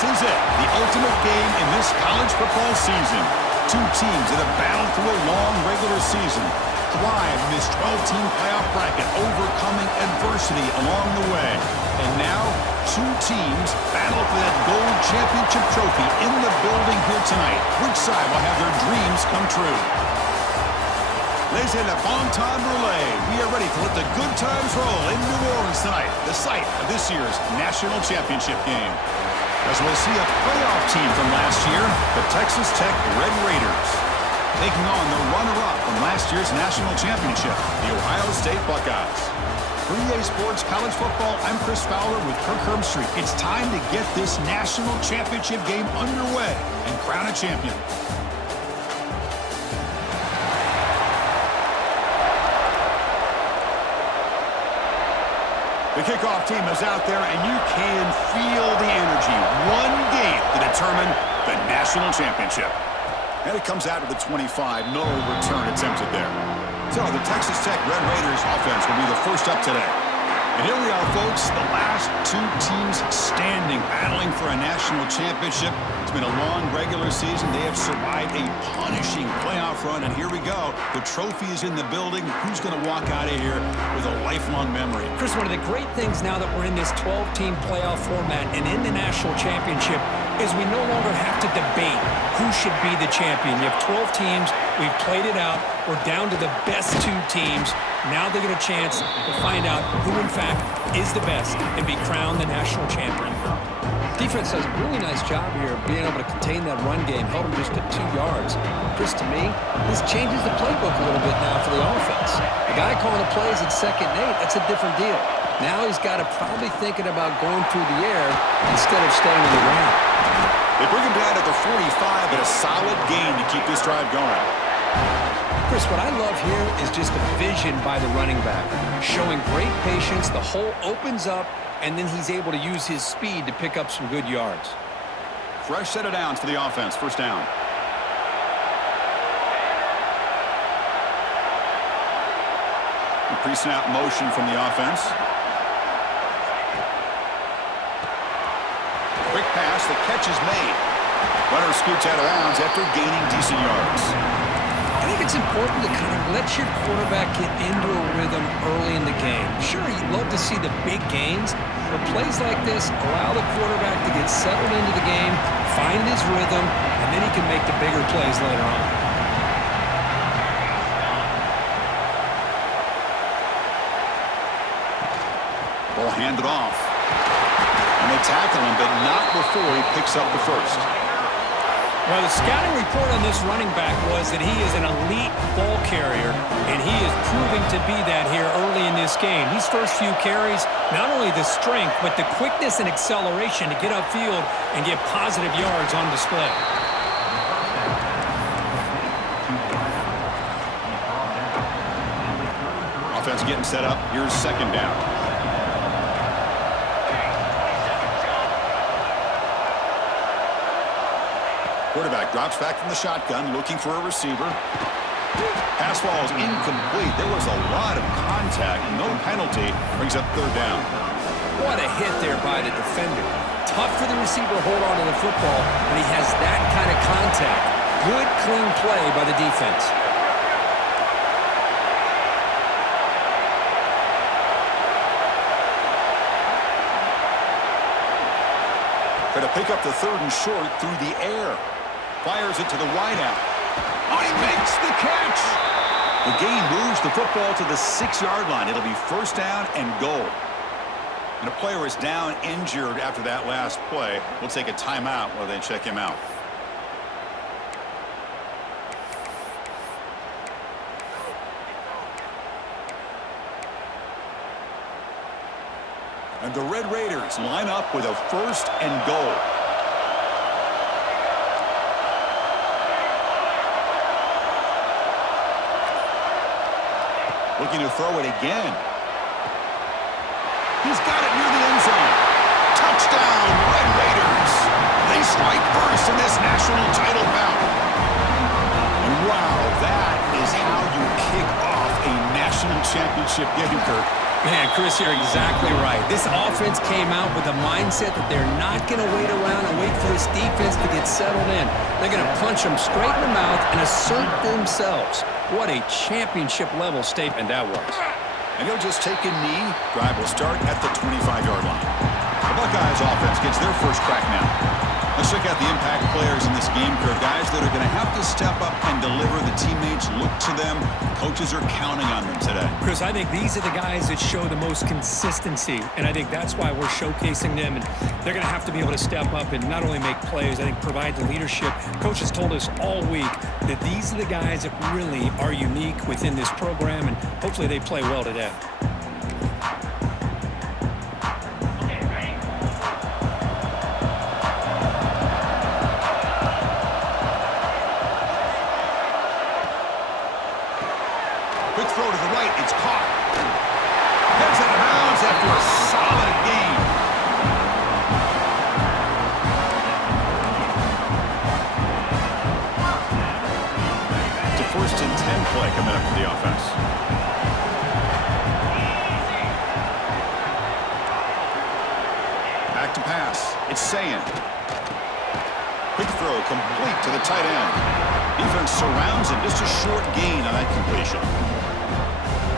This is it, the ultimate game in this college football season. Two teams that have battled through a long regular season, thrive in this 12-team playoff bracket, overcoming adversity along the way. And now, two teams battle for that gold championship trophy in the building here tonight. Which side will have their dreams come true? Laissez le bon temps rouler. We are ready to let the good times roll in New Orleans tonight, the site of this year's national championship game. As we'll see a playoff team from last year, the Texas Tech Red Raiders, taking on the runner-up from last year's national championship, the Ohio State Buckeyes. For EA Sports College Football, I'm Chris Fowler with Kirk Herbstreit. It's time to get this national championship game underway and crown a champion. The kickoff team is out there, and you can feel the energy. One game to determine the national championship. And it comes out of the 25. No return attempted there. So the Texas Tech Red Raiders offense will be the first up today. And here we are, folks, the last two teams standing, battling for a national championship. It's been a long regular season. They have survived a punishing playoff run, and here we go. The trophy is in the building. Who's going to walk out of here with a lifelong memory? Chris, one of the great things now that we're in this 12-team playoff format and in the national championship is we no longer have to debate who should be the champion. You have 12 teams. We've played it out. We're down to the best two teams. Now they get a chance to find out who, in fact, is the best and be crowned the national champion. Defense does a really nice job here of being able to contain that run game, held him just at 2 yards. Chris, to me, this changes the playbook a little bit now for the offense. The guy calling the plays at 2nd and 8, that's a different deal. Now he's got to probably thinking about going through the air instead of staying in the ground. They bring him down at the 45, but a solid gain to keep this drive going. Chris, what I love here is just the vision by the running back. Showing great patience, the hole opens up, and then he's able to use his speed to pick up some good yards. Fresh set of downs for the offense. First down. Pre-snap motion from the offense. Quick pass, the catch is made. Runner scoots out of bounds after gaining decent yards. I think it's important to kind of let your quarterback get into a rhythm early in the game. Sure, you'd love to see the big gains, but plays like this allow the quarterback to get settled into the game, find his rhythm, and then he can make the bigger plays later on. Ball handed off. And they tackle him, but not before he picks up the first. Well, the scouting report on this running back was that he is an elite ball carrier, and he is proving to be that here early in this game. These first few carries, not only the strength, but the quickness and acceleration to get upfield and get positive yards on display. Offense getting set up. Here's 2nd down. Quarterback drops back from the shotgun, looking for a receiver. Pass falls incomplete. There was a lot of contact. No penalty. Brings up 3rd down. What a hit there by the defender. Tough for the receiver to hold on to the football, but he has that kind of contact. Good, clean play by the defense. Try to pick up the 3rd and short through the air. Fires it to the wideout. Oh, he makes the catch! The gain moves the football to the 6-yard line. It'll be 1st down and goal. And a player is down injured after that last play. We'll take a timeout while they check him out. And the Red Raiders line up with a 1st and goal. Looking to throw it again. He's got it near the end zone. Touchdown, Red Raiders. They strike first in this national title bout. And wow, that is how you kick off a national championship game, Kirk. Man, Chris, you're exactly right. This offense came out with a mindset that they're not going to wait around and wait for this defense to get settled in. They're going to punch them straight in the mouth and assert themselves. What a championship-level statement that was. And he'll just take a knee. Drive will start at the 25-yard line. The Buckeyes offense gets their first crack now. Let's check out the impact players in this game, Kurt. Guys that are going to have to step up and deliver. The teammates look to them. Coaches are counting on them today. Chris, I think these are the guys that show the most consistency, and I think that's why we're showcasing them. And they're going to have to be able to step up and not only make plays, I think provide the leadership. Coach has told us all week that these are the guys that really are unique within this program, and hopefully they play well today. Quick throw to the right. It's caught. Heads out of bounds after a solid gain. It's a 1st and 10 play coming up for the offense. Back to pass. It's Sayin. Quick throw complete to the tight end. Defense surrounds him. Just a short gain on that completion.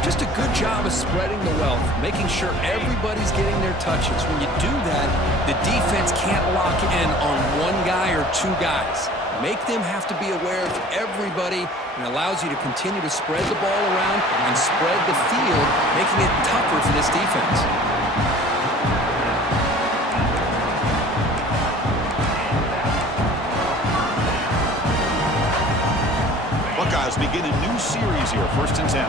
Just a good job of spreading the wealth, making sure everybody's getting their touches. When you do that, the defense can't lock in on one guy or two guys. Make them have to be aware of everybody, and allows you to continue to spread the ball around and spread the field, making it tougher for this defense. Buckeyes begin a new series here, 1st and 10.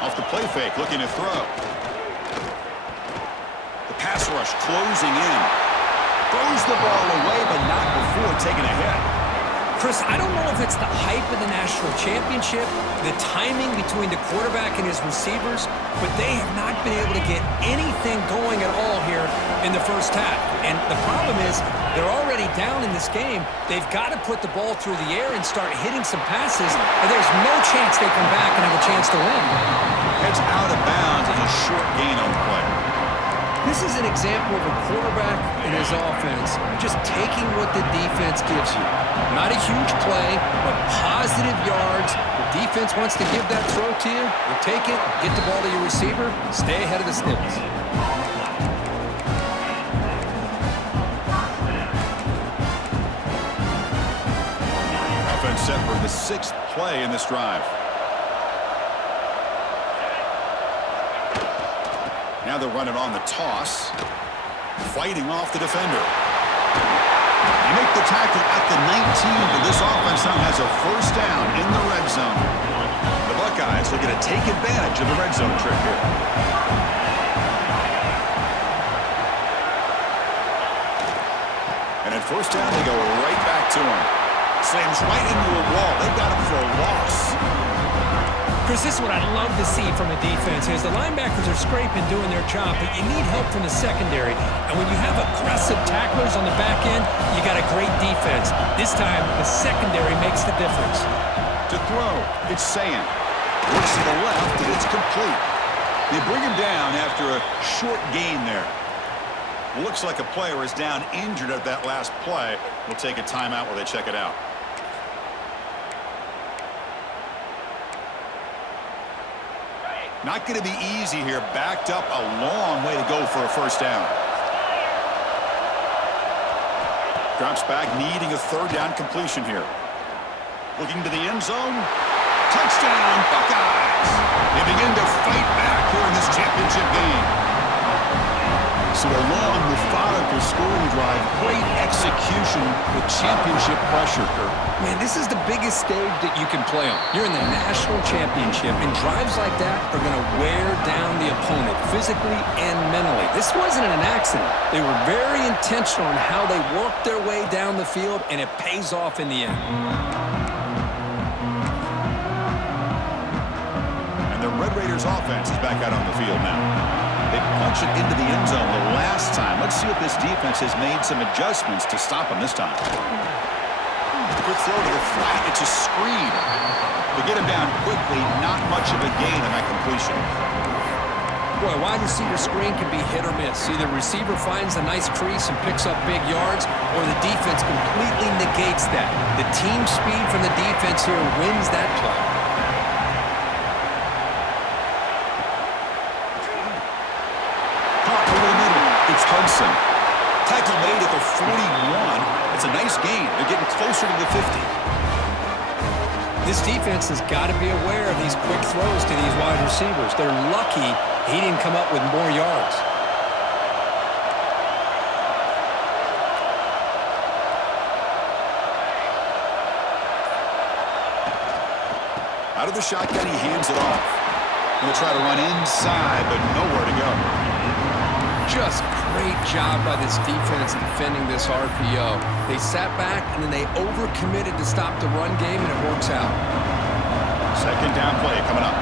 Off the play fake, looking to throw. The pass rush closing in. Throws the ball away, but not before taking a hit. Chris, I don't know if it's the hype of the national championship, the timing between the quarterback and his receivers, but they have not been able to get anything going at all here in the first half. And the problem is they're already down in this game. They've got to put the ball through the air and start hitting some passes, or there's no chance they come back and have a chance to win. Heads out of bounds as a short gain on the play. This is an example of a quarterback and his offense just taking what the defense gives you. Not a huge play, but positive yards. The defense wants to give that throw to you. You take it, get the ball to your receiver, stay ahead of the sticks. Offense set for the 6th play in this drive. Now they're running on the toss. Fighting off the defender. They make the tackle at the 19, but this offense now has a 1st down in the red zone. The Buckeyes looking to take advantage of the red zone trick here. And at 1st down, they go right back to him. Slams right into a wall. They've got him for a loss. Chris, this is what I'd love to see from a defense is the linebackers are scraping, doing their job, but you need help from the secondary. And when you have aggressive tacklers on the back end, you got a great defense. This time, the secondary makes the difference. To throw, it's Sayin. Looks to the left, and it's complete. They bring him down after a short gain there. Looks like a player is down injured at that last play. We'll take a timeout while they check it out. Not going to be easy here. Backed up a long way to go for a 1st down. Drops back, needing a 3rd down completion here. Looking to the end zone. Touchdown, Buckeyes! They begin to fight back here in this championship game. So a long, methodical scoring drive. Great execution with championship pressure, Kurt. Man, this is the biggest stage that you can play on. You're in the national championship, and drives like that are going to wear down the opponent physically and mentally. This wasn't an accident. They were very intentional in how they worked their way down the field, and it pays off in the end. And the Red Raiders offense is back out on the field now. They punch it into the end zone the last time. Let's see if this defense has made some adjustments to stop them this time. Quick throw to the flat. It's a screen. They get him down quickly, not much of a gain on that completion. Boy, wide receiver screen can be hit or miss. Either receiver finds a nice crease and picks up big yards, or the defense completely negates that. The team speed from the defense here wins that play. Caught over the middle. It's Hudson. Tackle made at the 41. It's a nice gain. They're getting closer to the 50. This defense has got to be aware of these quick throws to these wide receivers. They're lucky he didn't come up with more yards. Out of the shotgun, he hands it off. He'll try to run inside, but nowhere to go. Just great job by this defense defending this RPO. They sat back, and then they overcommitted to stop the run game, and it works out. Second down play coming up.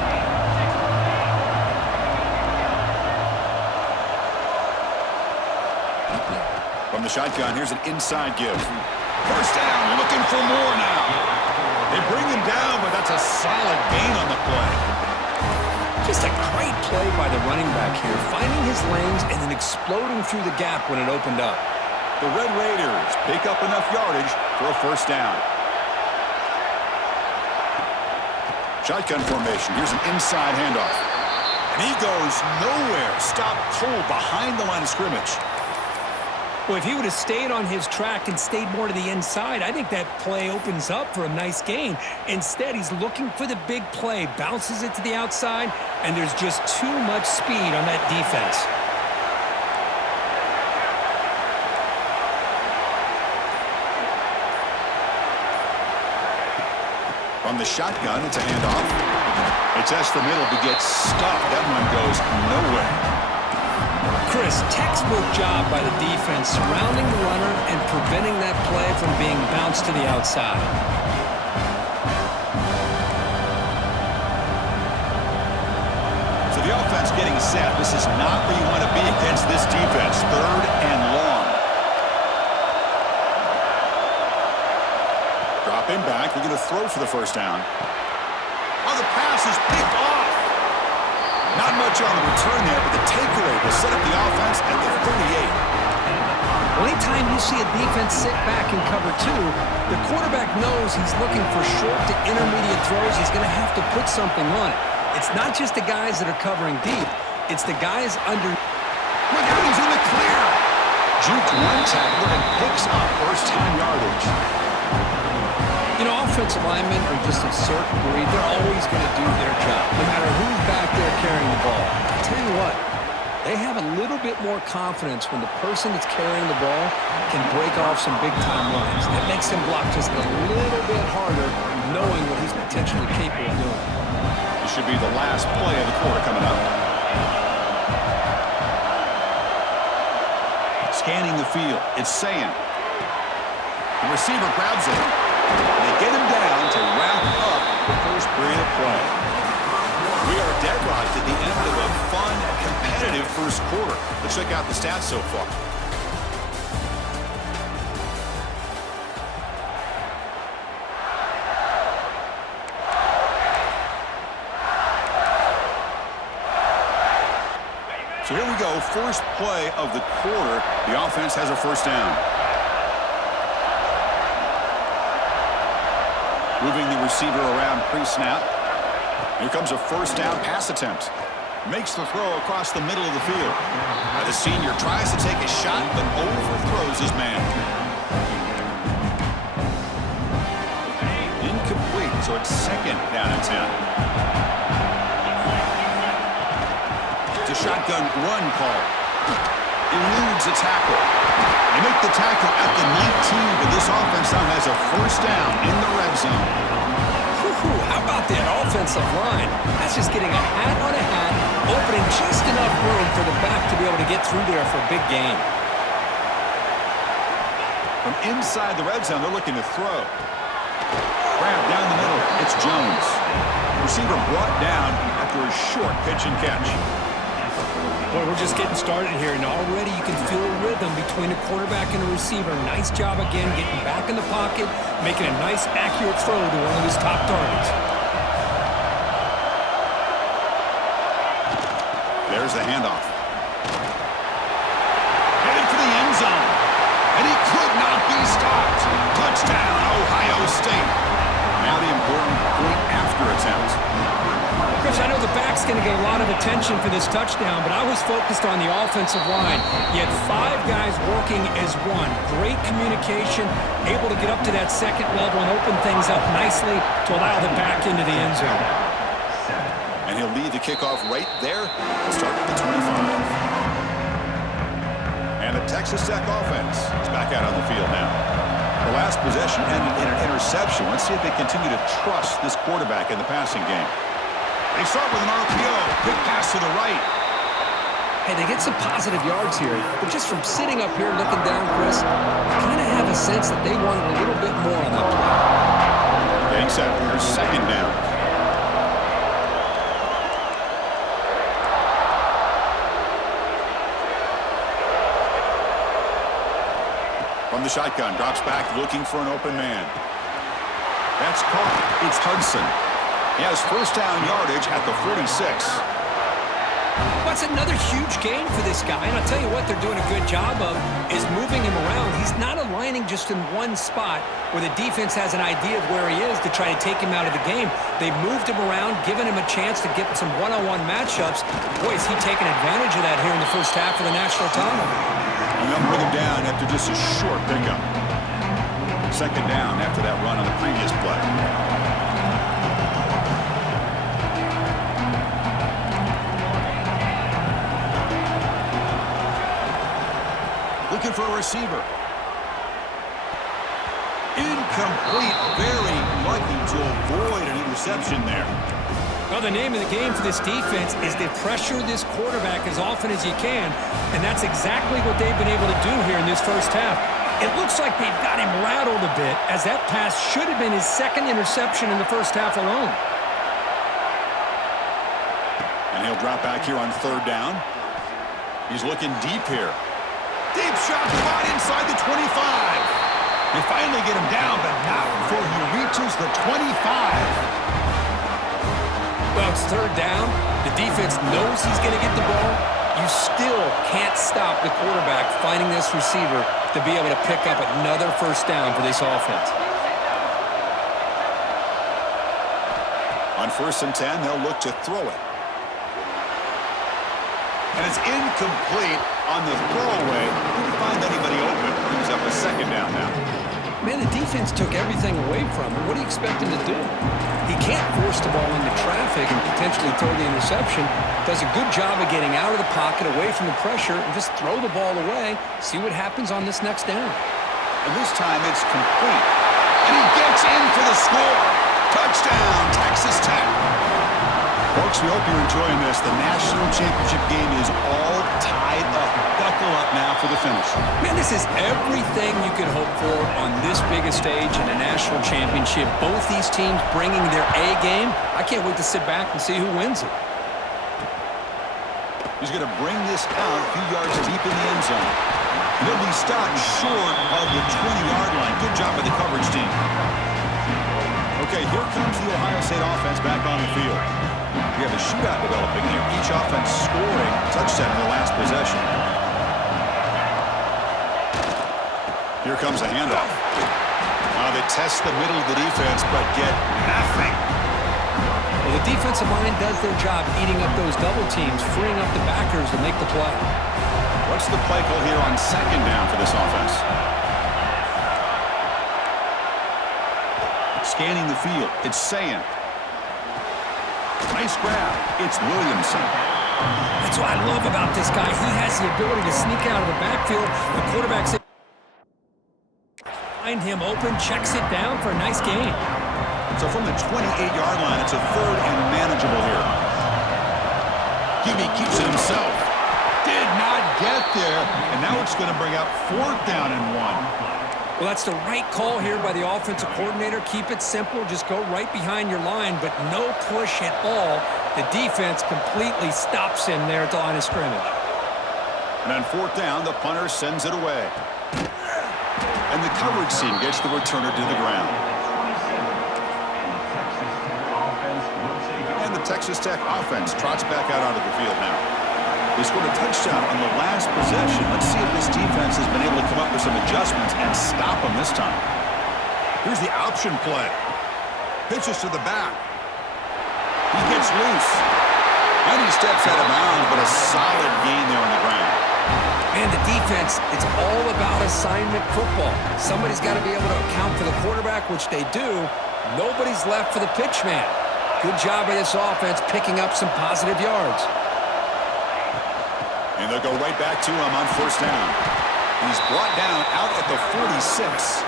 From the shotgun, here's an inside give. First down, you're looking for more now. They bring him down, but that's a solid gain on the play. Just a great play by the running back here, finding his lanes and then exploding through the gap when it opened up. The Red Raiders pick up enough yardage for a first down. Shotgun formation. Here's an inside handoff. And he goes nowhere. Stopped cold behind the line of scrimmage. Well, if he would have stayed on his track and stayed more to the inside, I think that play opens up for a nice gain. Instead, he's looking for the big play, bounces it to the outside, and there's just too much speed on that defense. From the shotgun, it's a handoff. It tests the middle, but gets stuffed. That one goes nowhere. Chris, textbook job by the defense surrounding the runner and preventing that play from being bounced to the outside. So the offense getting set. This is not where you want to be against this defense. Third and long. Drop him back. We're going to throw for the first down. Oh, the pass is picked off. Not much on the return there, but the takeaway will set up the offense at the 38. Well, anytime you see a defense sit back and cover two, the quarterback knows he's looking for short to intermediate throws. He's going to have to put something on it. It's not just the guys that are covering deep. It's the guys under. Look out, he's in the clear. Juked one tackler and picks up first-time yardage. You know, offensive linemen are just a certain breed. They're always going to do their job, no matter who's back there carrying the ball. I tell you what, they have a little bit more confidence when the person that's carrying the ball can break off some big-time runs. That makes him block just a little bit harder, knowing what he's potentially capable of doing. This should be the last play of the quarter coming up. Scanning the field, it's Sand. The receiver grabs it. They get him down to wrap up the first period of play. We are deadlocked at the end of a fun, competitive first quarter. Let's check out the stats so far. So here we go, first play of the quarter. The offense has a first down. Moving the receiver around pre-snap. Here comes a first down pass attempt. Makes the throw across the middle of the field. The senior tries to take a shot, but overthrows his man. Incomplete, so it's second down and 10. It's a shotgun run call. Eludes a tackle. They make the tackle at the 19, but this offense now has a first down in the red zone. How about that offensive line? That's just getting a hat on a hat, opening just enough room for the back to be able to get through there for a big gain. From inside the red zone, they're looking to throw. Grab down the middle. It's Jones. Receiver brought down after a short pitch and catch. Boy, we're just getting started here, and already you can feel a rhythm between the quarterback and the receiver. Nice job again getting back in the pocket, making a nice, accurate throw to one of his top targets. There's the handoff. Headed for the end zone. And he could not be stopped. Touchdown, Ohio State. Now the important point after attempt. Chris, I know the back's going to get a lot of attention for this touchdown, but I was focused on the offensive line. You had 5 guys working as one. Great communication, able to get up to that second level and open things up nicely to allow the back into the end zone. And he'll lead the kickoff right there to start at the 25. And the Texas Tech offense is back out on the field now. The last possession ended in an interception. Let's see if they continue to trust this quarterback in the passing game. They start with an RPO. Quick pass to the right. Hey, they get some positive yards here, but just from sitting up here looking down, Chris, I kind of have a sense that they wanted a little bit more on that play. Getting set. Here's second down. From the shotgun, drops back, looking for an open man. That's caught. It's Hudson. He has first down yardage at the 46. That's another huge gain for this guy, and I'll tell you what they're doing a good job of is moving him around. He's not aligning just in one spot where the defense has an idea of where he is to try to take him out of the game. They've moved him around, given him a chance to get some one-on-one matchups. Boy, is he taking advantage of that here in the first half of the national title. And they'll bring him down after just a short pickup. Second down after that run on the previous play. Looking for a receiver. Incomplete. Very lucky to avoid an interception there. Well, the name of the game for this defense is to pressure this quarterback as often as you can, and that's exactly what they've been able to do here in this first half. It looks like they've got him rattled a bit, as that pass should have been his second interception in the first half alone. And he'll drop back here on third down. He's looking deep here. Deep shot caught inside the 25. They finally get him down, but not before he reaches the 25. Well, it's third down. The defense knows he's going to get the ball. You still can't stop the quarterback finding this receiver to be able to pick up another first down for this offense. On 1st and 10, they'll look to throw it. And it's incomplete on the throwaway. Didn't find anybody open. He's up a second down now. Man, the defense took everything away from him. What do you expect him to do? He can't force the ball into traffic and potentially throw the interception. Does a good job of getting out of the pocket, away from the pressure, and just throw the ball away. See what happens on this next down. And this time it's complete. And he gets in for the score. Touchdown, Texas Tech. Folks, we hope you're enjoying this. The national championship game is all tied up. Buckle up now for the finish. Man, this is everything you could hope for on this biggest stage in a national championship. Both these teams bringing their A game. I can't wait to sit back and see who wins it. He's going to bring this out a few yards deep in the end zone. And he'll be stopped short of the 20-yard line. Good job by the coverage team. Okay, here comes the Ohio State offense back on the field. We have a shootout developing here. Each offense scoring a touchdown in the last possession. Here comes a handoff. They test the middle of the defense, but get nothing. Well, the defensive line does their job eating up those double teams, freeing up the backers to make the play. What's the play call here on second down for this offense? Scanning the field. It's Sayin. Nice grab. It's Williamson. That's what I love about this guy. He has the ability to sneak out of the backfield. The quarterback's find him open, checks it down for a nice gain. So from the 28-yard line, it's a third and manageable here. Hubie keeps it himself. Did not get there. And now it's going to bring up 4th down and 1. Well, that's the right call here by the offensive coordinator. Keep it simple. Just go right behind your line, but no push at all. The defense completely stops him there at the line of scrimmage. And on 4th down, the punter sends it away. And the coverage team gets the returner to the ground. And the Texas Tech offense trots back out onto the field now. They scored a touchdown on the last possession. Let's see if this defense has been able to come up with some adjustments and stop them this time. Here's the option play. Pitches to the back. He gets loose. And he steps out of bounds, but a solid gain there on the ground. And the defense, it's all about assignment football. Somebody's got to be able to account for the quarterback, which they do. Nobody's left for the pitch man. Good job by this offense picking up some positive yards. And they'll go right back to him on first down. He's brought down out at the 46.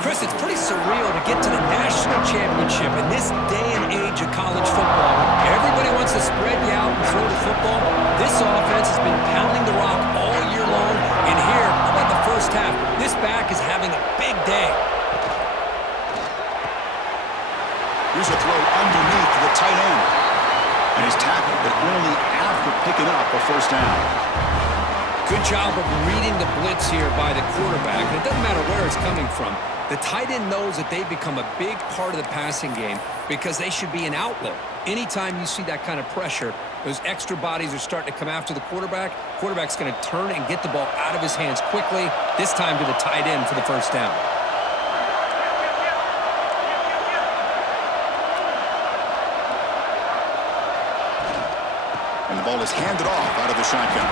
Chris, it's pretty surreal to get to the national championship in this day and age of college football. Everybody wants to spread you out and throw the football. This offense has been pounding the rock all year long. And here, how about the first half? This back is having a big day. Here's a throw underneath to the tight end. And he's tackled, but only after picking up a first down. Good job of reading the blitz here by the quarterback. And it doesn't matter where it's coming from. The tight end knows that they've become a big part of the passing game because they should be an outlet. Anytime you see that kind of pressure, those extra bodies are starting to come after the quarterback. Quarterback's going to turn and get the ball out of his hands quickly, this time to the tight end for the first down. And the ball is handed off out of the shotgun.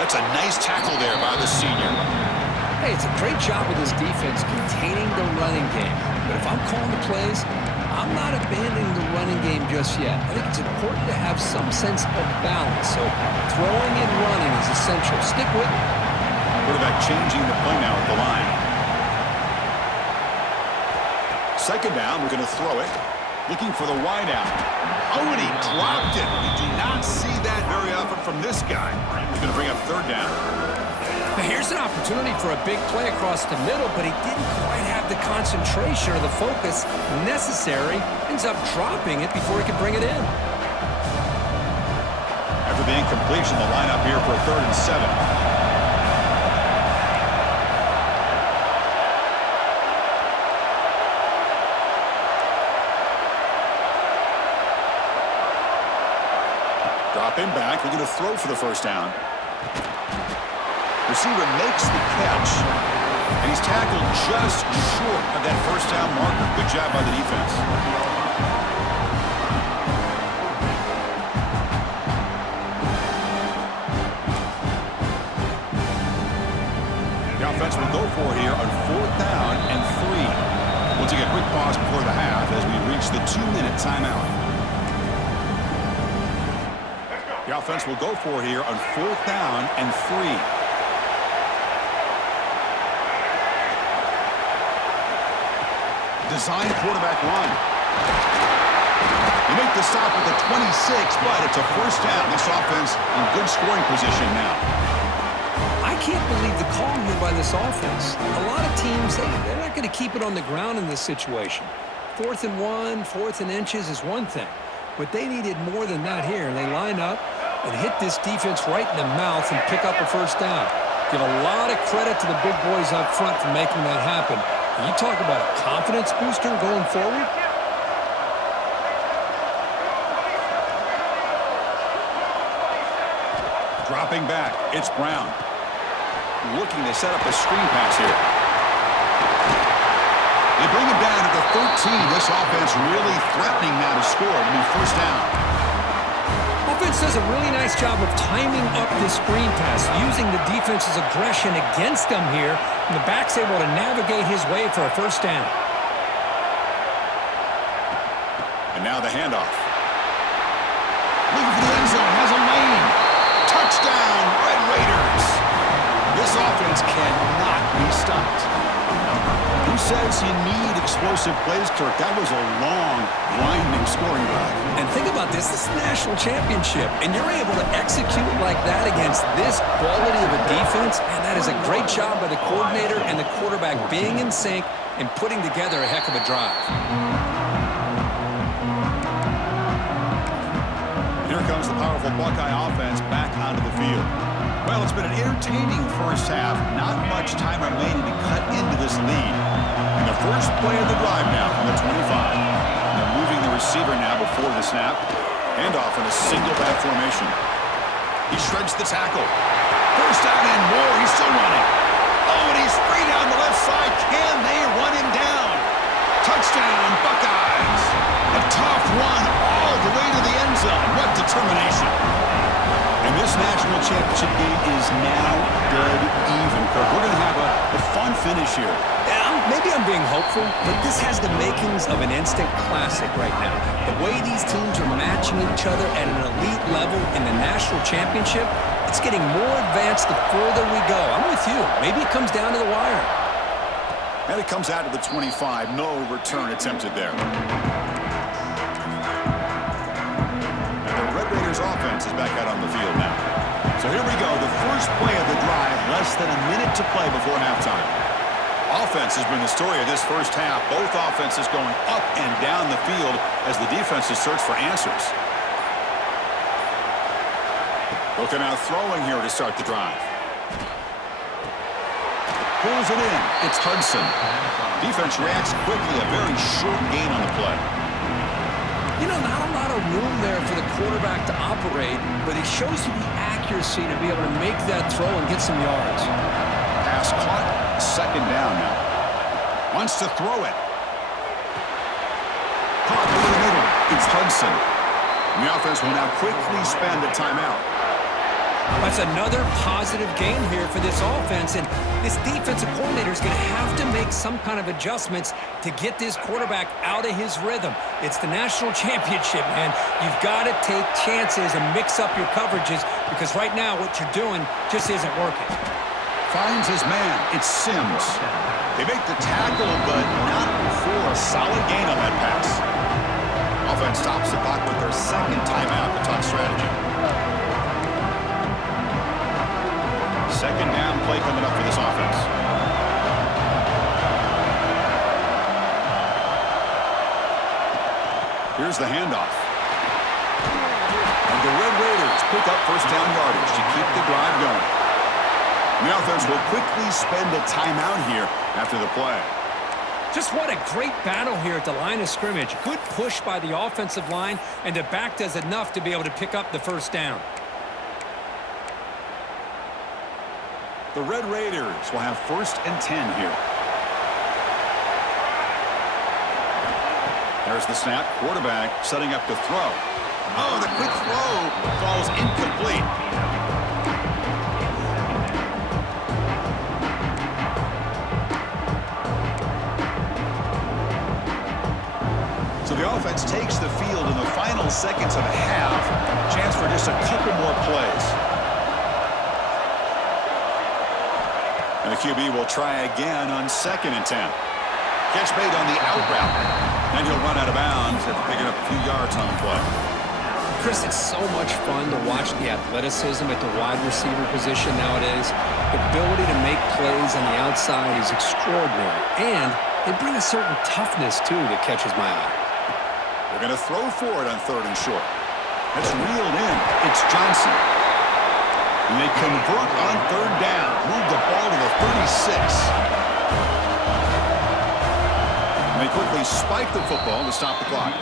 That's a nice tackle there by the senior. Hey, it's a great job with this defense containing the running game. But if I'm calling the plays, I'm not abandoning the running game just yet. I think it's important to have some sense of balance. So throwing and running is essential. Stick with it. Quarterback changing the play now at the line. Second down, we're going to throw it. Looking for the wide out. Oh, and he dropped it. We do not see that very often from this guy. He's going to bring up third down. Now here's an opportunity for a big play across the middle, but he didn't quite have the concentration or the focus necessary. Ends up dropping it before he could bring it in. After the incompletion, the lineup here for a 3rd and 7. Dropping back, looking to throw for the first down. Receiver makes the catch, and he's tackled just short of that first down marker. Good job by the defense. The offense will go for it here on 4th down and 3. We'll take a quick pause before the half as we reach the 2-minute timeout. The offense will go for it here on 4th down and 3. Design quarterback run. They make the stop at the 26, but it's a first down. This offense in good scoring position now. I can't believe the call here by this offense. A lot of teams, they're not going to keep it on the ground in this situation. 4th and 1, 4th and inches is one thing. But they needed more than that here. They line up and hit this defense right in the mouth and pick up a first down. Give a lot of credit to the big boys up front for making that happen. You talk about a confidence booster going forward. Dropping back, it's Brown. Looking to set up a screen pass here. They bring him down to the 13. This offense really threatening now to score. It'll be first down. Offense does a really nice job of timing up this screen pass, using the defense's aggression against them here, and the back's able to navigate his way for a first down. And now the handoff. Looking for the end zone, has a lane. Touchdown, Red Raiders. This offense cannot be stopped. Who says you need explosive plays, Kirk? That was a long, winding scoring drive. And think about this. This is the national championship, and you're able to execute like that against this quality of a defense, and that is a great job by the coordinator and the quarterback being in sync and putting together a heck of a drive. Here comes the powerful Buckeye offense back onto the field. Well, it's been an entertaining first half. Not much time remaining to cut into this lead. And the first play of the drive now from the 25. They're moving the receiver now before the snap. Handoff in a single back formation. He shreds the tackle. First down and more. He's still running. Oh, and he's free down the left side. Can they run him down? Touchdown, Buckeyes. A tough run all the way to the end zone. What determination. And this national championship game is now dead even, Kirk. We're going to have a fun finish here. Yeah, maybe I'm being hopeful, but this has the makings of an instant classic right now. The way these teams are matching each other at an elite level in the national championship, it's getting more advanced the further we go. I'm with you. Maybe it comes down to the wire. And it comes out to the 25. No return attempted there. Raiders offense is back out on the field now. So here we go, the first play of the drive, less than a minute to play before halftime. Offense has been the story of this first half. Both offenses going up and down the field as the defenses search for answers. Looking out throwing here to start the drive. Pulls it in. It's Hudson. Defense reacts quickly. A very short gain on the play. You know, not a lot of room there for the quarterback to operate, but he shows you the accuracy to be able to make that throw and get some yards. Pass caught. Second down now. Wants to throw it. Caught over the middle. It's Hudson. And the offense will now quickly spend a timeout. That's another positive game here for this offense, and this defensive coordinator is going to have to make some kind of adjustments to get this quarterback out of his rhythm. It's the national championship, man. You've got to take chances and mix up your coverages because right now what you're doing just isn't working. Finds his man. It's Sims. They make the tackle, but not before a solid gain on that pass. Offense stops the clock with their second timeout to talk strategy. Second down play coming up for this offense. Here's the handoff. And the Red Raiders pick up first down yardage to keep the drive going. The offense will quickly spend a timeout here after the play. Just what a great battle here at the line of scrimmage. Good push by the offensive line, and the back does enough to be able to pick up the first down. The Red Raiders will have 1st and 10 here. There's the snap. Quarterback setting up to throw. Oh, the quick throw falls incomplete. So the offense takes the field in the final seconds of the half. Chance for just a couple more plays. And the QB will try again on 2nd and 10. Catch made on the out route. And he'll run out of bounds after picking up a few yards on the play. Chris, it's so much fun to watch the athleticism at the wide receiver position nowadays. The ability to make plays on the outside is extraordinary. And they bring a certain toughness, too, that catches my eye. They're going to throw for it on 3rd and short. That's reeled in. It's Johnson. And they convert on 3rd down. Move the ball to the 36. And they quickly spike the football to stop the clock.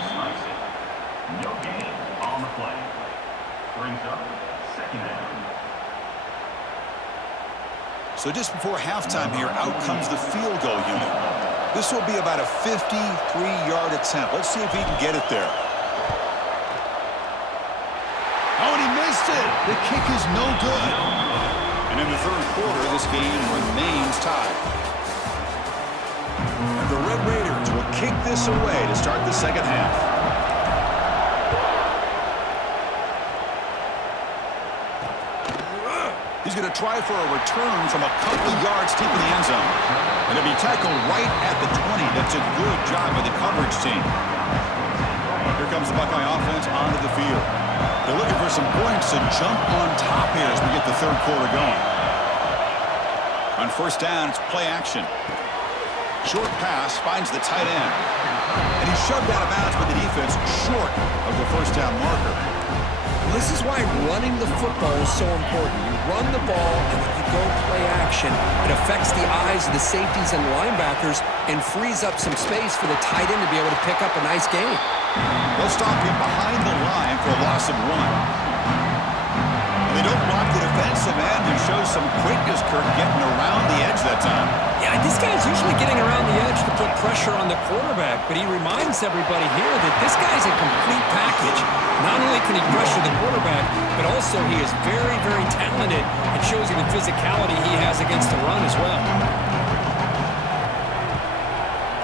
No gain on the play. Brings up 2nd down. So just before halftime here, out comes the field goal unit. This will be about a 53-yard attempt. Let's see if he can get it there. Oh, and he missed it. The kick is no good. And in the 3rd quarter, this game remains tied. And the Red Raiders will kick this away to start the 2nd half. He's going to try for a return from a couple of yards deep in the end zone. And he'll be tackled right at the 20. That's a good job by the coverage team. Here comes the Buckeye offense onto the field. They're looking for some points to jump on top here as we get the 3rd quarter going. On 1st down, it's play action. Short pass finds the tight end. And he's shoved out of bounds by the defense short of the 1st down marker. This is why running the football is so important. You run the ball and then you go play action. It affects the eyes of the safeties and linebackers and frees up some space for the tight end to be able to pick up a nice gain. They'll stop him behind the line for a loss of 1. And They don't block the defensive end and show some quickness, Kirk, getting around the edge that time. Yeah, this guy's usually getting around the edge to put pressure on the quarterback, but he reminds everybody here that this guy's a complete package. Not only can he pressure the quarterback, but also he is very, very talented and shows you the physicality he has against the run as well.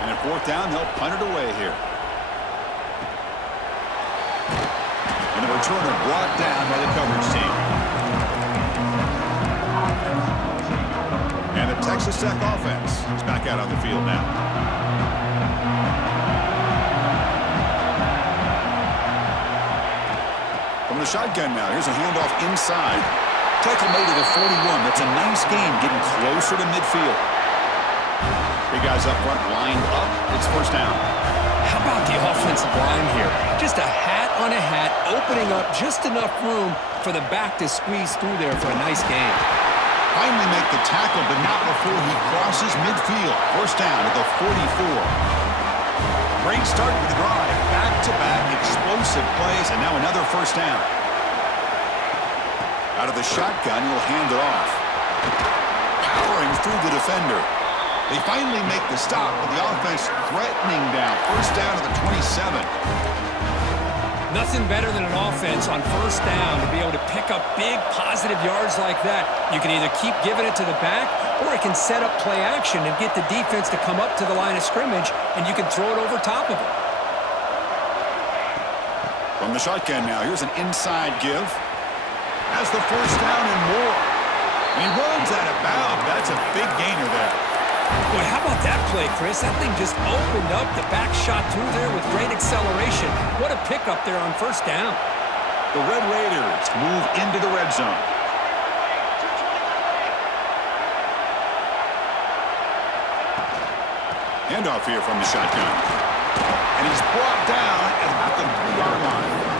And at fourth down, they'll punt it away here. And the returner brought down by the coverage team. And the Texas Tech offense is back out on the field now. From the shotgun now, here's a handoff inside. Tackle made at the 41. That's a nice gain, getting closer to midfield. Big guys up front, lined up. It's first down. How about the offensive line here? Just a hat on a hat, opening up just enough room for the back to squeeze through there for a nice gain. Finally make the tackle, but not before he crosses midfield. First down at the 44. Great start with the drive. Back-to-back explosive plays, and now another first down. Out of the shotgun, he'll hand it off. Powering through the defender. They finally make the stop, but the offense threatening down. First down to the 27. Nothing better than an offense on first down to be able to pick up big positive yards like that. You can either keep giving it to the back, or it can set up play action and get the defense to come up to the line of scrimmage, and you can throw it over top of it. From the shotgun now, here's an inside give. Has the first down and more. And he runs out of bounds. That's a big gainer there. Boy, how about that play, Chris? That thing just opened up. The back shot through there with great acceleration. What a pickup there on first down. The Red Raiders move into the red zone. Handoff here from the shotgun. And he's brought down at about the 3-yard line.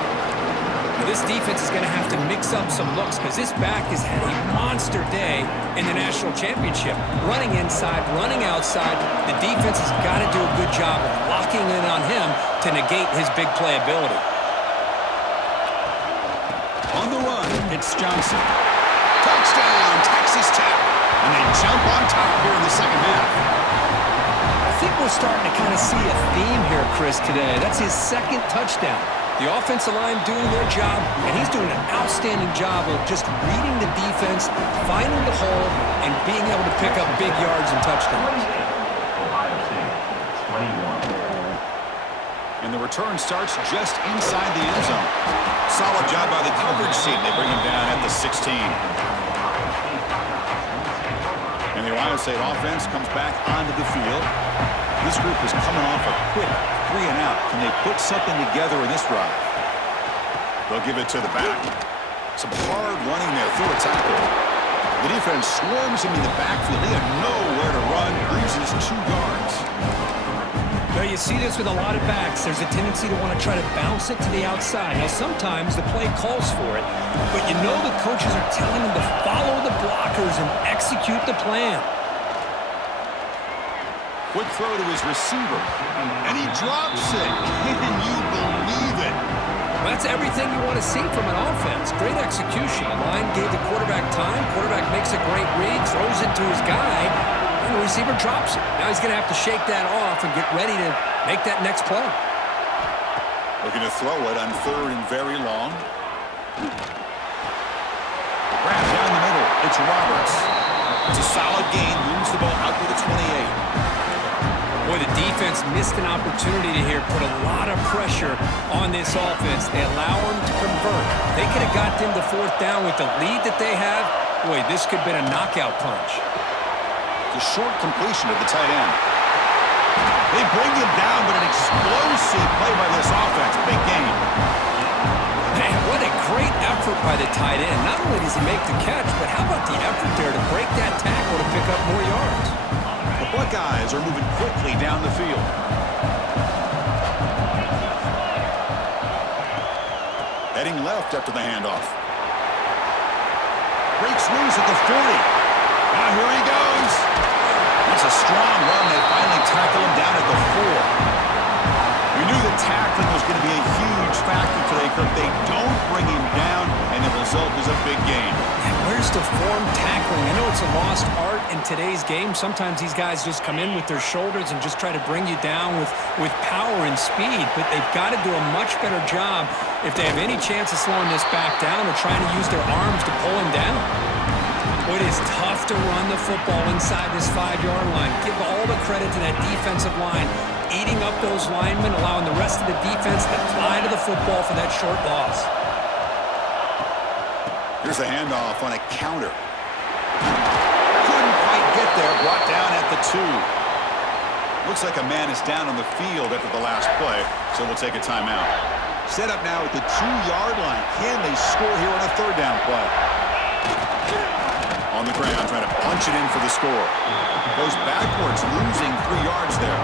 Now, this defense is going to have to mix up some looks because this back has had a monster day in the national championship. Running inside, running outside. The defense has got to do a good job of locking in on him to negate his big play ability. On the run, it's Johnson. Touchdown, Texas Tech. And they jump on top here in the second half. I think we're starting to kind of see a theme here, Chris, today. That's his second touchdown. The offensive line doing their job, and he's doing an outstanding job of just reading the defense, finding the hole, and being able to pick up big yards and touchdowns. Ohio State, 21. And the return starts just inside the end zone. Solid job by the coverage team. They bring him down at the 16. And the Ohio State offense comes back onto the field. This group is coming off a quick 3-and-out. Can they put something together in this drive? They'll give it to the back. Some hard running there through a tackle. The defense swarms him in the backfield. They have nowhere to run. Loses 2 yards. Now, you see this with a lot of backs. There's a tendency to want to try to bounce it to the outside. Now, sometimes the play calls for it, but you know the coaches are telling them to follow the blockers and execute the plan. Quick throw to his receiver, and he drops it. Can you believe it? That's everything you want to see from an offense. Great execution. The line gave the quarterback time. Quarterback makes a great read, throws it to his guy, and the receiver drops it. Now he's going to have to shake that off and get ready to make that next play. Looking to throw it on 3rd and very long. Grab down the middle. It's Roberts. It's a solid gain. Moves the ball out to the 28. Boy, the defense missed an opportunity to here put a lot of pressure on this offense. They allow them to convert. They could have got them to 4th down with the lead that they have. Boy, this could have been a knockout punch. The short completion of the tight end. They bring him down, but an explosive play by this offense. Big game. Man, what a great effort by the tight end. Not only does he make the catch, but how about the effort there to break that tackle to pick up more yards? The Buckeyes are moving quickly down the field. Heading left after the handoff. Breaks loose at the 40. Now here he goes. It's a strong run. They finally tackle him down at the 4. We knew the tackling was going to be a huge factor today, Kirk. They don't bring him down, and it will result is a big gain. And where's the form tackling? I know it's a lost art in today's game. Sometimes these guys just come in with their shoulders and just try to bring you down with power and speed, but they've got to do a much better job if they have any chance of slowing this back down or trying to use their arms to pull him down. It is tough to run the football inside this 5-yard line. Give all the credit to that defensive line, eating up those linemen, allowing the rest of the defense to fly to the football for that short loss. Here's a handoff on a counter. Couldn't quite get there, brought down at the 2. Looks like a man is down on the field after the last play, so we'll take a timeout. Set up now at the 2-yard line. Can they score here on a 3rd down play? On the ground, trying to punch it in for the score. Goes backwards, losing 3 yards there.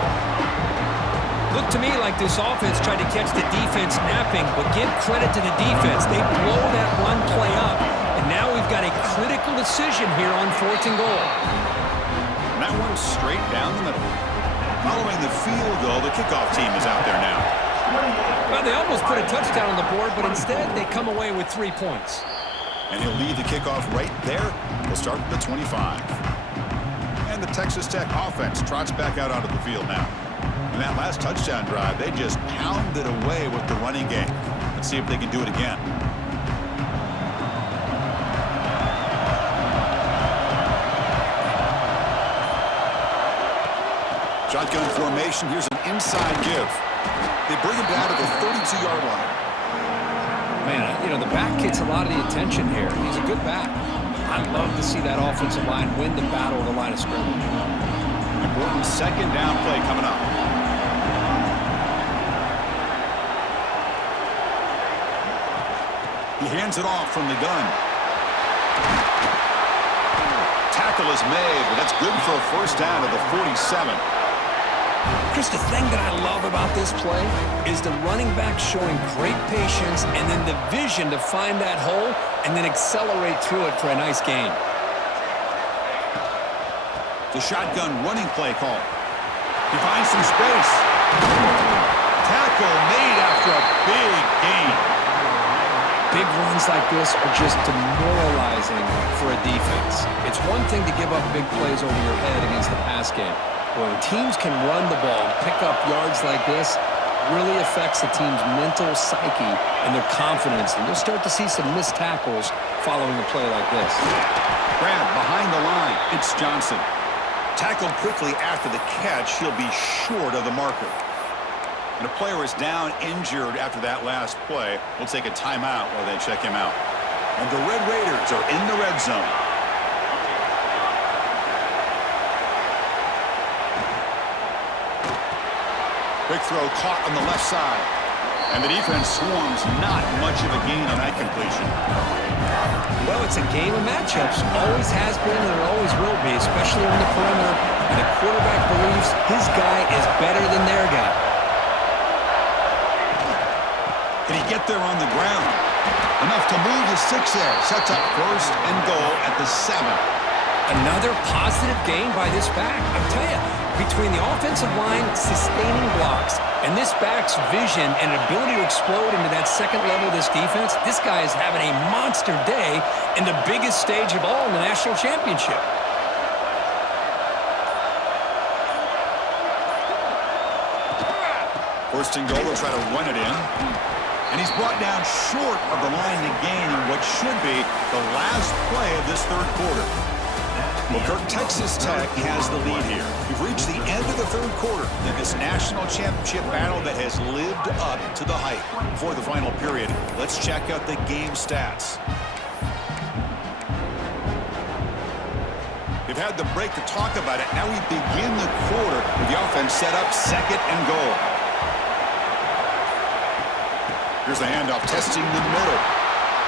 Looked to me like this offense tried to catch the defense napping, but give credit to the defense. They blow that run play up, and now we've got a critical decision here on 4th and goal. And that one's straight down the middle. Following the field goal, the kickoff team is out there now. Well, they almost put a touchdown on the board, but instead they come away with 3 points. And he'll lead the kickoff right there. He'll start with the 25. And the Texas Tech offense trots back out onto the field now. In that last touchdown drive, they just pounded away with the running game. Let's see if they can do it again. Shotgun formation. Here's an inside give. They bring him down to the 32-yard line. Man, you know, the back gets a lot of the attention here. He's a good back. I'd love to see that offensive line win the battle of the line of scrimmage. Important 2nd down play coming up. He hands it off from the gun. Tackle is made, but that's good for a 1st down at the 47. Chris, the thing that I love about this play is the running back showing great patience and then the vision to find that hole and then accelerate through it for a nice gain. The shotgun running play call. He finds some space. Tackle made after a big gain. Big runs like this are just demoralizing for a defense. It's one thing to give up big plays over your head against the pass game. When teams can run the ball and pick up yards like this, really affects the team's mental psyche and their confidence. And you'll start to see some missed tackles following a play like this. Grab behind the line. It's Johnson. Tackled quickly after the catch. He'll be short of the marker. And a player is down injured after that last play. We'll take a timeout while they check him out. And the Red Raiders are in the red zone. Quick throw caught on the left side. And the defense swarms, not much of a gain on that completion. Well, it's a game of matchups. Always has been and it always will be, especially on the perimeter. And the quarterback believes his guy is better than their guy. Can he get there on the ground? Enough to move the 6 there. Sets up 1st and goal at the 7. Another positive gain by this back. I'll tell you, between the offensive line sustaining blocks and this back's vision and ability to explode into that 2nd level of this defense, this guy is having a monster day in the biggest stage of all in the national championship. 1st and goal, they'll try to run it in. And he's brought down short of the line to gain in what should be the last play of this 3rd quarter. Well, Kirk, Texas Tech has the lead here. We've reached the end of the 3rd quarter in this national championship battle that has lived up to the hype. Before the final period, let's check out the game stats. They've had the break to talk about it. Now we begin the quarter with the offense set up 2nd and goal. Here's the handoff, testing the middle.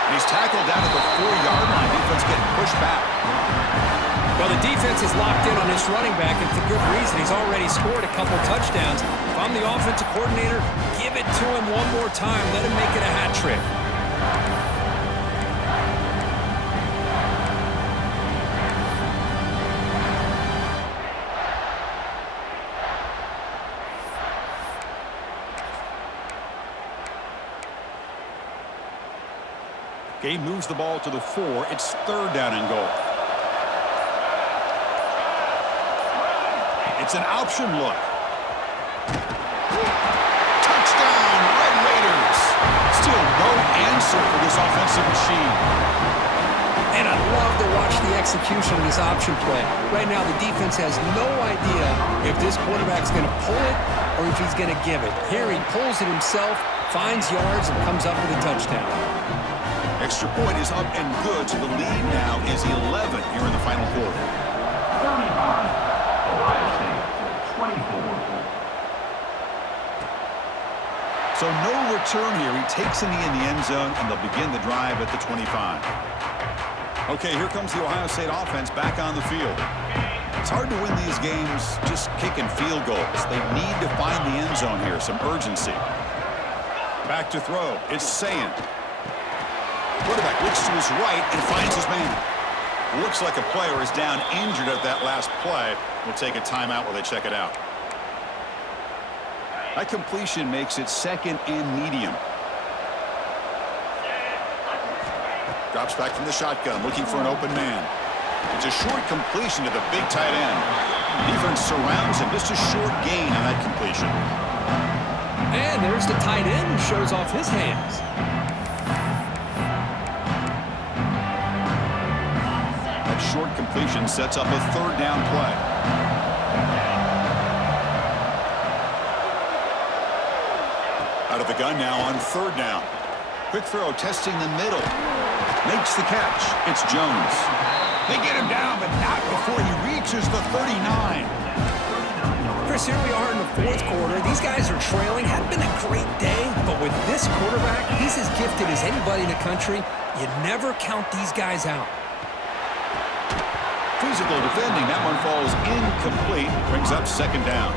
And he's tackled down at the 4-yard line. Defense getting pushed back. Well, the defense is locked in on this running back, and for good reason. He's already scored a couple touchdowns. If I'm the offensive coordinator, give it to him one more time. Let him make it a hat trick. Gabe moves the ball to the 4. It's 3rd down and goal. It's an option look. Touchdown, Red Raiders. Still no answer for this offensive machine. And I love to watch the execution of this option play. Right now, the defense has no idea if this quarterback's going to pull it or if he's going to give it. Here, he pulls it himself, finds yards, and comes up with a touchdown. Extra point is up and good, so the lead now is 11 here in the final quarter. 35. Ohio State, 24. So no return here. He takes in the end zone, and they'll begin the drive at the 25. Okay, here comes the Ohio State offense back on the field. It's hard to win these games just kicking field goals. They need to find the end zone here, some urgency. Back to throw. It's Sayin. Quarterback looks to his right and finds his man. Looks like a player is down injured at that last play. We'll take a timeout while they check it out. That completion makes it 2nd and medium. Drops back from the shotgun, looking for an open man. It's a short completion to the big tight end. Defense surrounds him. Just a short gain on that completion. And there's the tight end who shows off his hands. That short completion sets up a 3rd down play. Out of the gun now on 3rd down. Quick throw, testing the middle. Makes the catch. It's Jones. They get him down, but not before he reaches the 39. Chris, here we are in the 4th quarter. These guys are trailing. Hadn't been a great day, but with this quarterback, he's as gifted as anybody in the country. You never count these guys out. Physical defending. That one falls incomplete. Brings up 2nd down.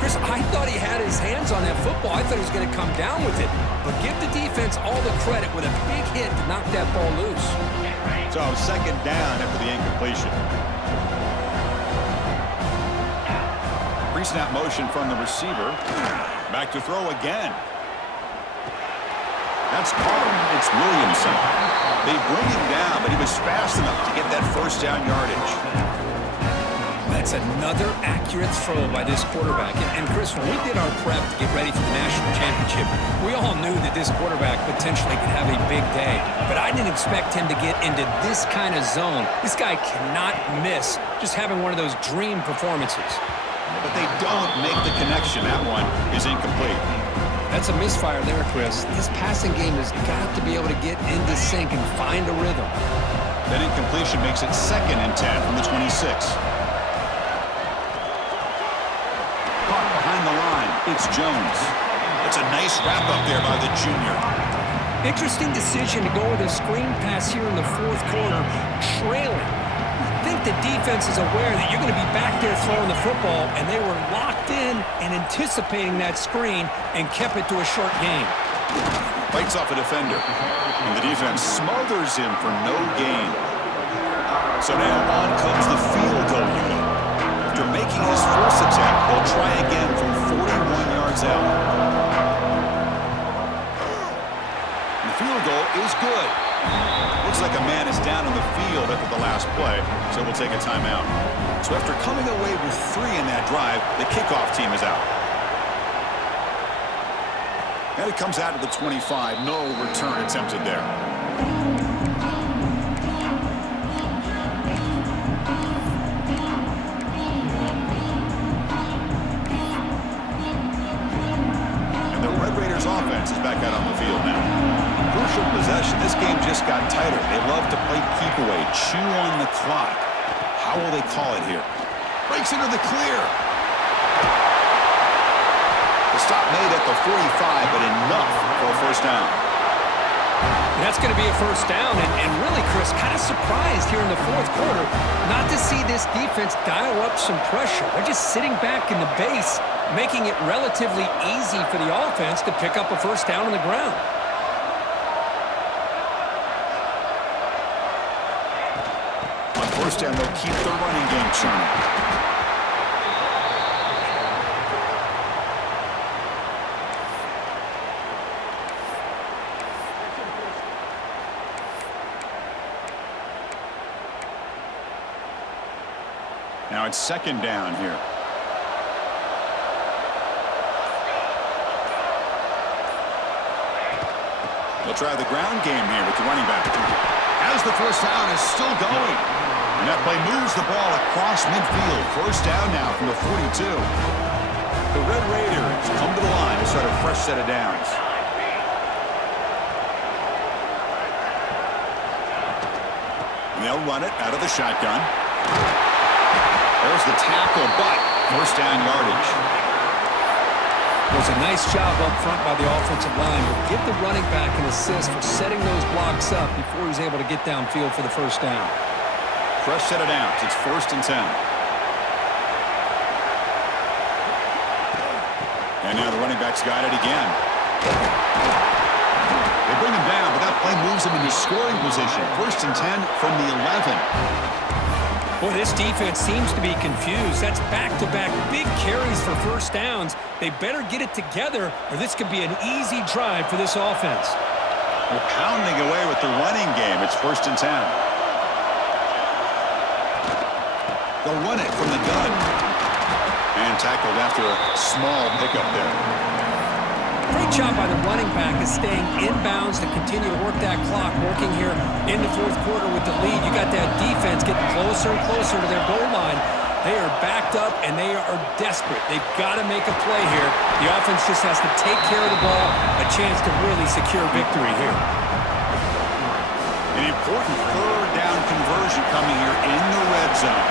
Chris, I thought he had his hands on that football. I thought he was going to come down with it. But give the defense all the credit with a big hit to knock that ball loose. So 2nd down after the incompletion. Pre-snap motion from the receiver. Back to throw again. That's caught. It's Williamson. They bring him down, but he was fast enough to get that 1st down yardage. That's another accurate throw by this quarterback. And Chris, when we did our prep to get ready for the national championship, we all knew that this quarterback potentially could have a big day. But I didn't expect him to get into this kind of zone. This guy cannot miss just having one of those dream performances. But they don't make the connection. That one is incomplete. That's a misfire there, Chris. This passing game has got to be able to get into sync and find a rhythm. That incompletion makes it 2nd and 10 from the 26. Caught behind the line. It's Jones. It's a nice wrap-up there by the junior. Interesting decision to go with a screen pass here in the 4th quarter, trailing. I think the defense is aware that you're going to be back there throwing the football, and they were locked in and anticipating that screen and kept it to a short gain. Bites off a defender, and the defense smothers him for no gain. So now on comes the field goal unit. After making his 1st attempt, they'll try again from 41 yards out. And the field goal is good. Looks like a man is down on the field after the last play, so we'll take a timeout. So after coming away with 3 in that drive, the kickoff team is out. And it comes out of the 25. No return attempted there. And the Red Raiders offense is back out on the field now. Crucial possession. This game just got tighter. They love to play keep away, chew on the clock. How will they call it here? Breaks into the clear. The stop made at the 45, but enough for a 1st down. That's going to be a 1st down, and really, Chris, kind of surprised here in the 4th quarter not to see this defense dial up some pressure. They're just sitting back in the base, making it relatively easy for the offense to pick up a 1st down on the ground. On 1st down, they'll keep the running game churning. Now it's second down here. They'll try the ground game here with the running back. As the first down is still going. And that play moves the ball across midfield. First down now from the 42. The Red Raiders come to the line to start a fresh set of downs. And they'll run it out of the shotgun. There's the tackle, but first down yardage. It was a nice job up front by the offensive line, but give the running back an assist for setting those blocks up before he's able to get downfield for the first down. Fresh set of downs. It's 1st and 10. And now the running back's got it again. They bring him down, but that play moves him into scoring position. 1st and 10 from the 11. Boy, this defense seems to be confused. That's back-to-back big carries for first downs. They better get it together, or this could be an easy drive for this offense. They're pounding away with the running game. It's 1st and 10. They'll run it from the gun. And tackled after a small pickup there. Great job by the running back is staying inbounds to continue to work that clock, working here in the 4th quarter with the lead. You got that defense getting closer and closer to their goal line. They are backed up, and they are desperate. They've got to make a play here. The offense just has to take care of the ball, a chance to really secure victory here. An important 3rd down conversion coming here in the red zone.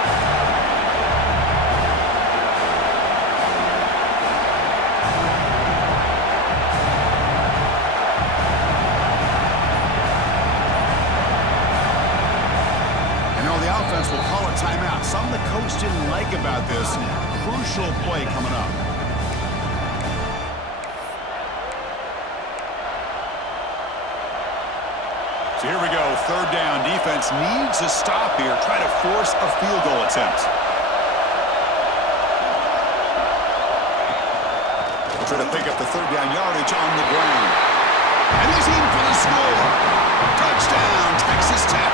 Will call a timeout. Something the coach didn't like about this. Crucial play coming up. So here we go. 3rd down. Defense needs a stop here. Try to force a field goal attempt. We'll try to pick up the 3rd down yardage on the ground. And he's in for the score. Touchdown, Texas Tech.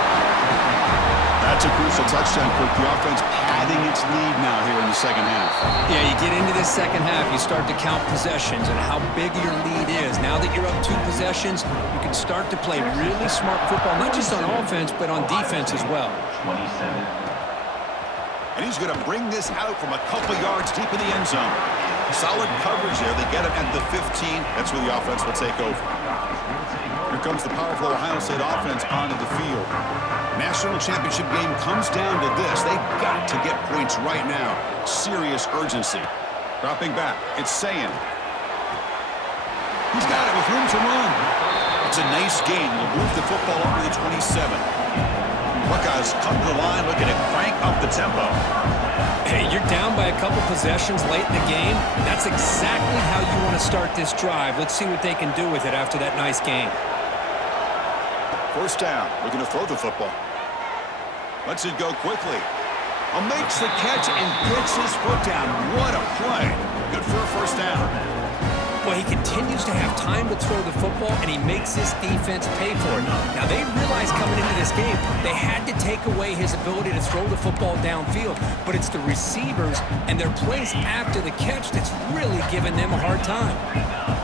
That's a crucial touchdown, Kirk. The offense padding its lead now here in the second half. Yeah, you get into this second half, you start to count possessions and how big your lead is. Now that you're up 2 possessions, you can start to play really smart football, not just on offense, but on defense as well. 27. And he's going to bring this out from a couple yards deep in the end zone. Solid coverage there. They get him at the 15. That's where the offense will take over. Here comes the powerful Ohio State offense onto the field. National championship game comes down to this. They've got to get points right now. Serious urgency. Dropping back. It's Sayin. He's got it with room to run. It's a nice gain. Will move the football over the 27. Buckeyes come to the line looking to crank up the tempo. Hey, you're down by a couple possessions late in the game. That's exactly how you want to start this drive. Let's see what they can do with it after that nice game. 1st down. We're going to throw the football. Lets it go quickly. Makes the catch and gets his foot down. What a play. Good for a 1st down. Well, he continues to have time to throw the football, and he makes his defense pay for it. Now, they realized coming into this game they had to take away his ability to throw the football downfield, but it's the receivers and their plays after the catch that's really giving them a hard time.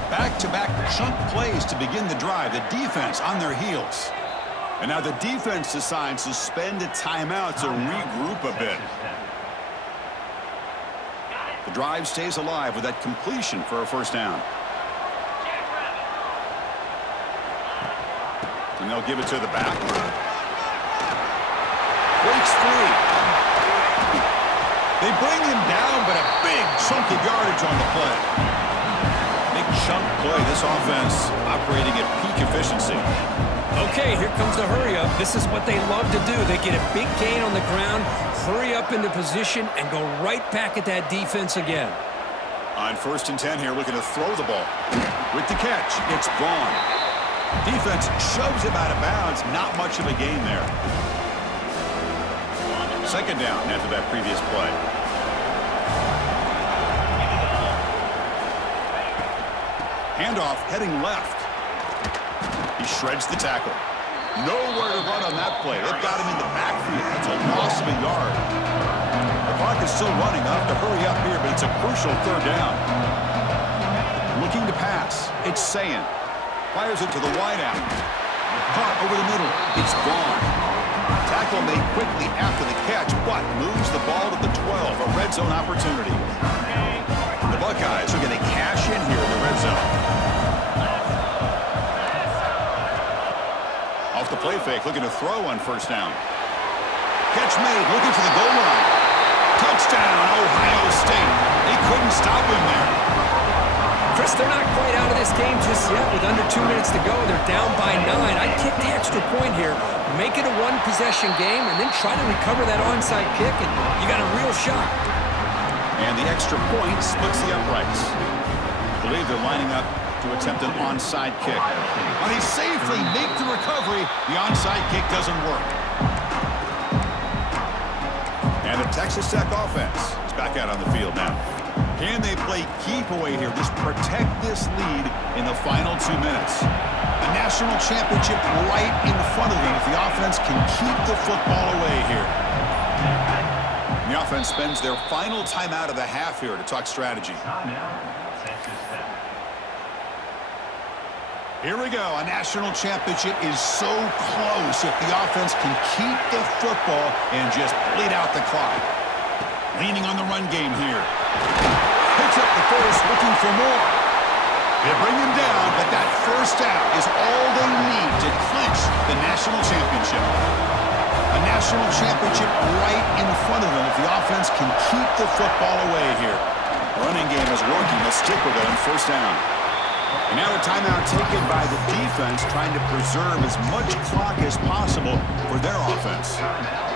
Back-to-back chunk plays to begin the drive. The defense on their heels. And now the defense decides to spend a timeout to regroup a bit. The drive stays alive with that completion for a 1st down. And they'll give it to the back. Breaks free. They bring him down, but a big chunk of yardage on the play. Big chunk play. This offense operating at peak efficiency. Okay, here comes the hurry up. This is what they love to do. They get a big gain on the ground, hurry up into position, and go right back at that defense again. On 1st and 10 here, looking to throw the ball. With the catch, it's Vaughn. Defense shoves him out of bounds. Not much of a gain there. 2nd down after that previous play. Handoff heading left. He shreds the tackle. Nowhere to run on that play. They've got him in the backfield. That's a loss of a yard. The clock is still running. I'll have to hurry up here, but it's a crucial third down. Looking to pass. It's Sayin. Fires it to the wideout. Caught over the middle. It's Vaughn. Tackle made quickly after the catch, but moves the ball to the 12. A red zone opportunity. The Buckeyes are going to cash in here in the red zone. Off the play fake, looking to throw on first down. Catch made, looking for the goal line. Touchdown, Ohio State. They couldn't stop him there. Chris, they're not quite out of this game just yet. With under 2 minutes to go, they're down by 9. I'd kick the extra point here, make it a one-possession game, and then try to recover that onside kick, and you got a real shot. And the extra point splits the uprights. I believe they're lining up to attempt an onside kick. When he safely makes the recovery, the onside kick doesn't work. And the Texas Tech offense is back out on the field now. Can they play keep away here? Just protect this lead in the final 2 minutes. A national championship right in front of them if the offense can keep the football away here. And the offense spends their final timeout of the half here to talk strategy. Here we go. A national championship is so close if the offense can keep the football and just bleed out the clock. Leaning on the run game here. Picks up the first, looking for more. They bring him down, but that first down is all they need to clinch the national championship. A national championship right in front of them if the offense can keep the football away here. Running game is working. They'll stick with it on first down. And now a timeout taken by the defense, trying to preserve as much clock as possible for their offense.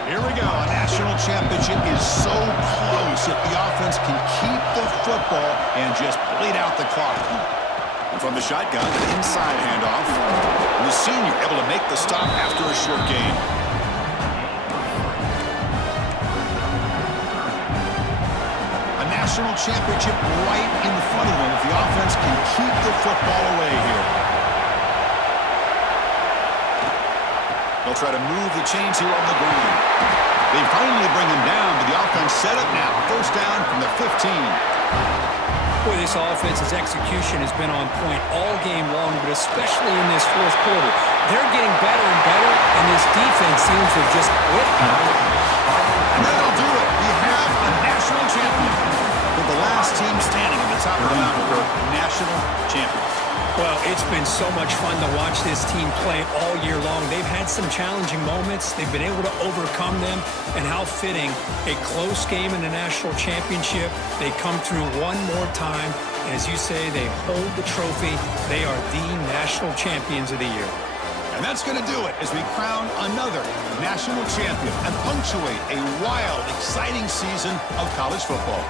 Here we go. A national championship is so close if the offense can keep the football and just bleed out the clock. And from the shotgun, an inside handoff. And the senior able to make the stop after a short gain. A national championship right in front of them if the offense can keep the football away here. They'll try to move the chains here on the ground. They finally bring him down, but the offense set up now. First down from the 15. Boy, this offense's execution has been on point all game long, but especially in this fourth quarter. They're getting better and better, and this defense seems to have just quit. And that'll do it. We have a national champion. With the last team standing at the top of the mountain for national champions. Well, it's been so much fun to watch this team play all year long. They've had some challenging moments. They've been able to overcome them. And how fitting, a close game in the national championship. They come through one more time. And as you say, they hold the trophy. They are the national champions of the year. And that's going to do it as we crown another national champion and punctuate a wild, exciting season of college football.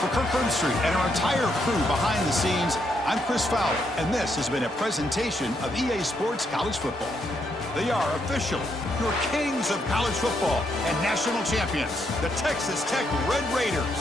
For Kirk Herbstreit and our entire crew behind the scenes, I'm Chris Fowler, and this has been a presentation of EA Sports College Football. They are officially your kings of college football and national champions, the Texas Tech Red Raiders.